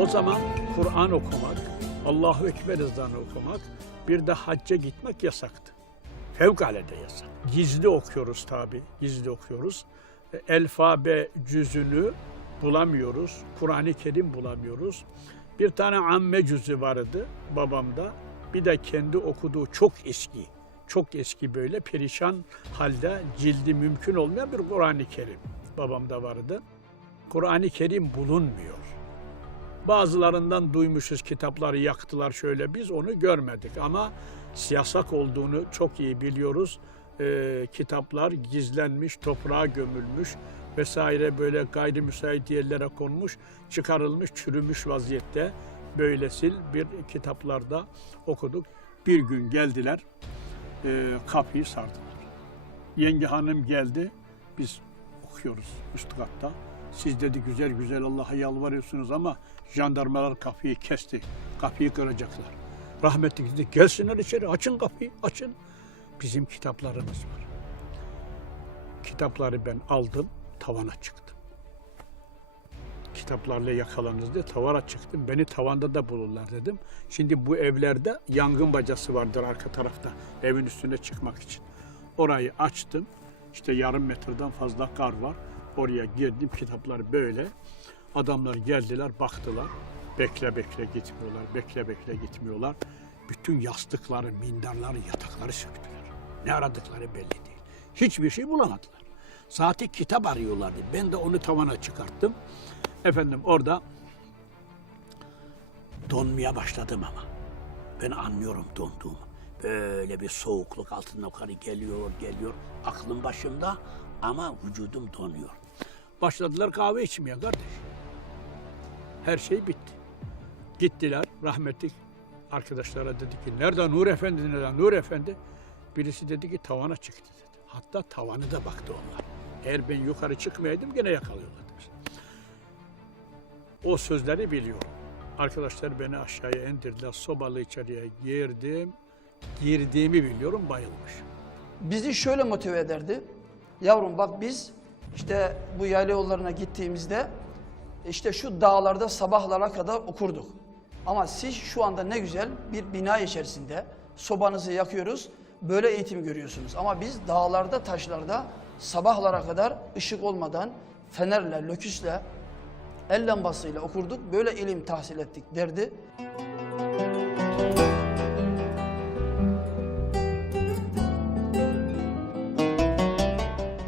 O zaman Kur'an okumak, Allahu Ekber ezanı okumak, bir de hacca gitmek yasaktı. Fevkalade yasak. Gizli okuyoruz tabi, gizli okuyoruz. E, Elfabe cüzünü bulamıyoruz. Kur'an-ı Kerim bulamıyoruz. Bir tane amme cüzü vardı babamda. Bir de kendi okuduğu çok eski, çok eski böyle perişan halde cildi mümkün olmayan bir Kur'an-ı Kerim babamda vardı. Kur'an-ı Kerim bulunmuyor. Bazılarından duymuşuz kitapları yaktılar şöyle biz onu görmedik ama yasak olduğunu çok iyi biliyoruz. Ee, kitaplar gizlenmiş, toprağa gömülmüş vesaire böyle gayrimüsait yerlere konmuş, çıkarılmış, çürümüş vaziyette böylesil bir kitaplarda okuduk. Bir gün geldiler, e, kapıyı sardılar. Yenge hanım geldi, biz okuyoruz üst katta. Siz dedi güzel güzel Allah'a yalvarıyorsunuz ama jandarmalar kapıyı kesti. Kapıyı kıracaklar. Rahmetli dedi gelsinler içeri açın kapıyı açın. Bizim kitaplarımız var. Kitapları ben aldım tavana çıktım. Kitaplarla yakalanız diye tavana çıktım. Beni tavanda da bulurlar dedim. Şimdi bu evlerde yangın bacası vardır arka tarafta evin üstüne çıkmak için. Orayı açtım. İşte yarım metreden fazla kar var. Oraya girdim kitaplar böyle. Adamlar geldiler baktılar. Bekle bekle gitmiyorlar. Bekle bekle gitmiyorlar. Bütün yastıkları, minderleri, yatakları söktüler. Ne aradıkları belli değil. Hiçbir şey bulamadılar. Zaten kitap arıyorlardı. Ben de onu tavana çıkarttım. Efendim orada donmaya başladım ama. Ben anlıyorum donduğumu. Böyle bir soğukluk altından yukarı geliyor, geliyor. Aklım başımda ama vücudum donuyor. Başladılar kahve içmeye kardeş. Her şey bitti. Gittiler rahmetlik arkadaşlara dedi ki nerede Nur Efendi nerede Nur Efendi? Birisi dedi ki tavana çıktı dedi. Hatta tavanı da baktı onlar. Eğer ben yukarı çıkmayaydım gene yakalıyorlardı. O sözleri biliyorum. Arkadaşlar beni aşağıya indirdiler. Sobalı içeriye girdim. Girdiğimi biliyorum bayılmış. bizi şöyle motive ederdi. Yavrum bak biz işte bu yayla yollarına gittiğimizde işte şu dağlarda sabahlara kadar okurduk. Ama siz şu anda ne güzel bir bina içerisinde sobanızı yakıyoruz. Böyle eğitim görüyorsunuz. Ama biz dağlarda, taşlarda sabahlara kadar ışık olmadan fenerle, löküsle, el lambasıyla okurduk. Böyle ilim tahsil ettik derdi.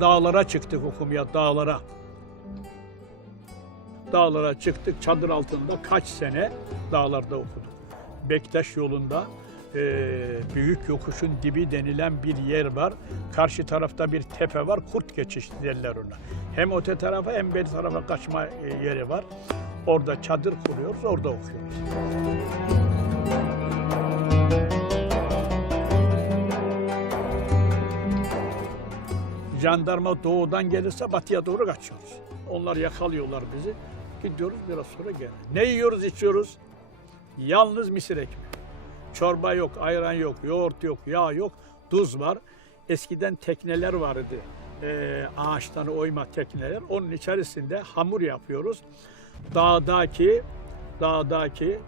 Dağlara çıktık okumaya, dağlara. Dağlara çıktık, çadır altında kaç sene dağlarda okuduk. Bektaş yolunda eee, büyük yokuşun dibi denilen bir yer var. Karşı tarafta bir tepe var, kurt geçişi derler ona. Hem öte tarafa hem bir tarafa kaçma e, yeri var. Orada çadır kuruyoruz, orada okuyoruz. Jandarma doğudan gelirse batıya doğru kaçıyoruz. Onlar yakalıyorlar bizi. Gidiyoruz biraz sonra gel. Ne yiyoruz içiyoruz? Yalnız misir ekmeği. Çorba yok, ayran yok, yoğurt yok, yağ yok, tuz var. Eskiden tekneler vardı. Ee, ağaçtan oyma tekneler. Onun içerisinde hamur yapıyoruz. Dağdaki dağdaki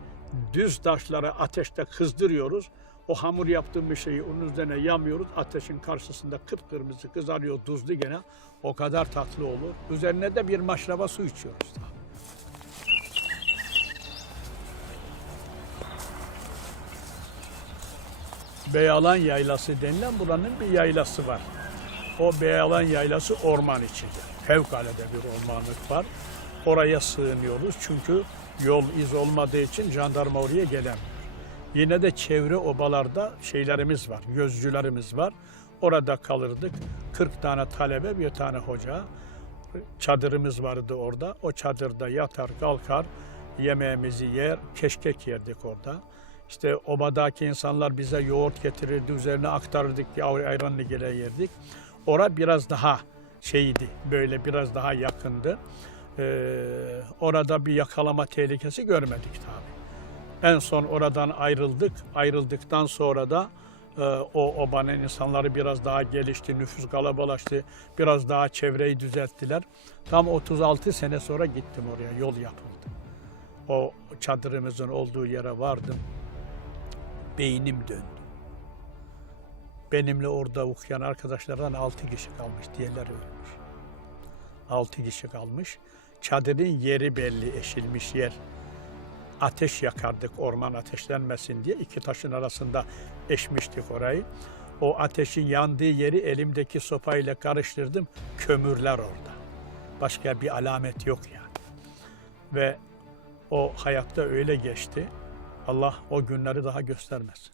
düz taşları ateşte kızdırıyoruz. O hamur yaptığımız şeyi onun üzerine yamıyoruz. Ateşin karşısında kıpkırmızı kızarıyor tuzlu gene. O kadar tatlı olur. Üzerine de bir maşraba su içiyoruz. Beyalan Yaylası denilen buranın bir yaylası var. O Beyalan Yaylası orman içinde. Fevkalade bir ormanlık var. Oraya sığınıyoruz çünkü yol iz olmadığı için jandarma oraya gelemiyor. Yine de çevre obalarda şeylerimiz var, gözcülerimiz var. Orada kalırdık. 40 tane talebe, bir tane hoca. Çadırımız vardı orada. O çadırda yatar, kalkar, yemeğimizi yer, keşkek yerdik orada. İşte obadaki insanlar bize yoğurt getirirdi, üzerine aktarırdık, yavru ayranını gele yerdik. Ora biraz daha şeydi, böyle biraz daha yakındı. Ee, orada bir yakalama tehlikesi görmedik tabii. En son oradan ayrıldık. Ayrıldıktan sonra da e, o obanın insanları biraz daha gelişti, nüfus kalabalaştı, biraz daha çevreyi düzelttiler. Tam 36 sene sonra gittim oraya, yol yapıldı. o çadırımızın olduğu yere vardım. Beynim döndü. Benimle orada okuyan arkadaşlardan altı kişi kalmış, diğerleri ölmüş. Altı kişi kalmış. Çadırın yeri belli, eşilmiş yer. Ateş yakardık orman ateşlenmesin diye. iki taşın arasında eşmiştik orayı. O ateşin yandığı yeri elimdeki sopayla karıştırdım. Kömürler orada. Başka bir alamet yok yani. Ve o hayatta öyle geçti. Allah o günleri daha göstermesin.